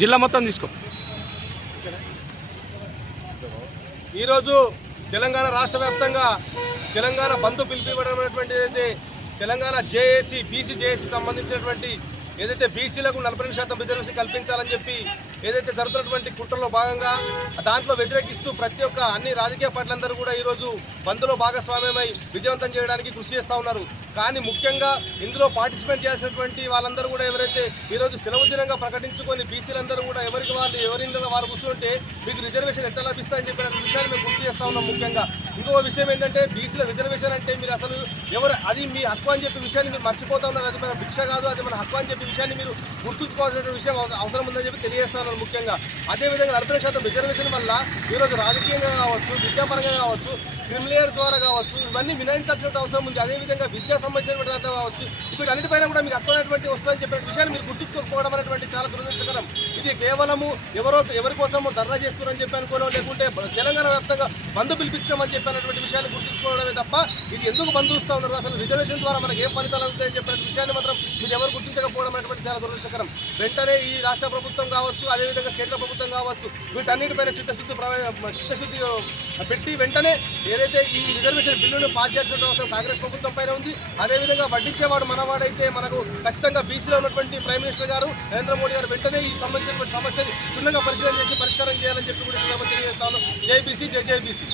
జిల్లా మొత్తం తీసుకో. ఈరోజు తెలంగాణ రాష్ట్ర వ్యాప్తంగా తెలంగాణ బంధు పిలిపివ్వడం అనేటువంటిది తెలంగాణ జేఏసీ బీసీ జేఏసీ సంబంధించినటువంటి ఏదైతే బీసీలకు 40% రిజర్వేషన్ కల్పించాలని చెప్పి ఏదైతే జరుగుతున్నటువంటి కుట్రలో భాగంగా దాంట్లో వ్యతిరేకిస్తూ ప్రతి ఒక్క అన్ని రాజకీయ పార్టీలందరూ కూడా ఈరోజు బంద్లో భాగస్వామ్యమై విజయవంతం చేయడానికి కృషి చేస్తూ ఉన్నారు. కానీ ముఖ్యంగా ఇందులో పార్టిసిపేట్ చేసినటువంటి వాళ్ళందరూ కూడా ఎవరైతే ఈరోజు సెలవు దినంగా ప్రకటించుకొని బీసీలందరూ కూడా ఎవరింట్లో వారు కూర్చుంటే మీకు రిజర్వేషన్ ఎట్లా లభిస్తాయని చెప్పిన విషయాన్ని మేము గుర్తు చేస్తూ ఉన్నాం. ముఖ్యంగా ఇంకొక విషయం ఏంటంటే బీసీల రిజర్వేషన్ అంటే మీరు అసలు అది మీ హక్కు అని చెప్పే విషయాన్ని మీరు మర్చిపోతా ఉన్నారు. అది మన భిక్ష కాదు, అది మన హక్కు అని చెప్పే విషయాన్ని మీరు గుర్తుంచుకోవాల్సిన విషయం అవసరం ఉందని చెప్పి తెలియజేస్తా ఉన్నారు. ముఖ్యంగా అదేవిధంగా 40% రిజర్వేషన్ వల్ల ఈరోజు రాజకీయంగా కావచ్చు, విద్యాపరంగా కావచ్చు, క్రిమినల్ ద్వారా కావచ్చు, ఇవన్నీ మినహాయించాల్సిన అవసరం ఉంది. అదేవిధంగా విద్యా సంబంధించినటువంటి దాంట్లో కావచ్చు, వీటన్నిటిపైన కూడా మీకు అర్థమైనటువంటి వస్తుందని చెప్పే విషయాన్ని మీరు గుర్తుంచుకోకపోవడం అనేటువంటి చాలా దురదృష్టకరం. ఇది కేవలము ఎవరి కోసం ధర్నా చేస్తున్నారని చెప్పి అనుకోవడం, లేకుంటే తెలంగాణ వ్యాప్తంగా బంధు పిలిపించడం చెప్పి అన్నటువంటి విషయాన్ని గుర్తుంచుకోవడమే తప్ప ఇది ఎందుకు బంధు ఇస్తూ ఉన్నారు, అసలు రిజర్వేషన్ ద్వారా మనకి ఏం ఫలితాలు అవుతాయని చెప్పిన విషయాన్ని మాత్రం మీరు ఎవరు గుర్తించకపోవడం అనేటువంటి చాలా దురదృష్టకరం. వెంటనే ఈ రాష్ట్ర ప్రభుత్వం కావచ్చు, అదేవిధంగా కేంద్ర ప్రభుత్వం కావచ్చు, వీటన్నిటిపైన చిత్తశుద్ధి పెట్టి వెంటనే ఏదైతే ఈ రిజర్వేషన్ బిల్లును పాస్ చేయాల్సిన అవసరం కాంగ్రెస్ ప్రభుత్వం పైన ఉంది. అదేవిధంగా వడ్డించేవాడు మనవాడైతే మనకు ఖచ్చితంగా బీసీలో ఉన్నటువంటి ప్రైమ్ మినిస్టర్ గారు నరేంద్ర మోడీ గారు వెంటనే ఈ సంబంధించినటువంటి సమస్యని క్షుణ్ణంగా పరిశీలన చేసి పరిష్కారం చేయాలని చెప్పి కూడా తెలియజేస్తాను. జై బీసీ, జై జై బీసీ.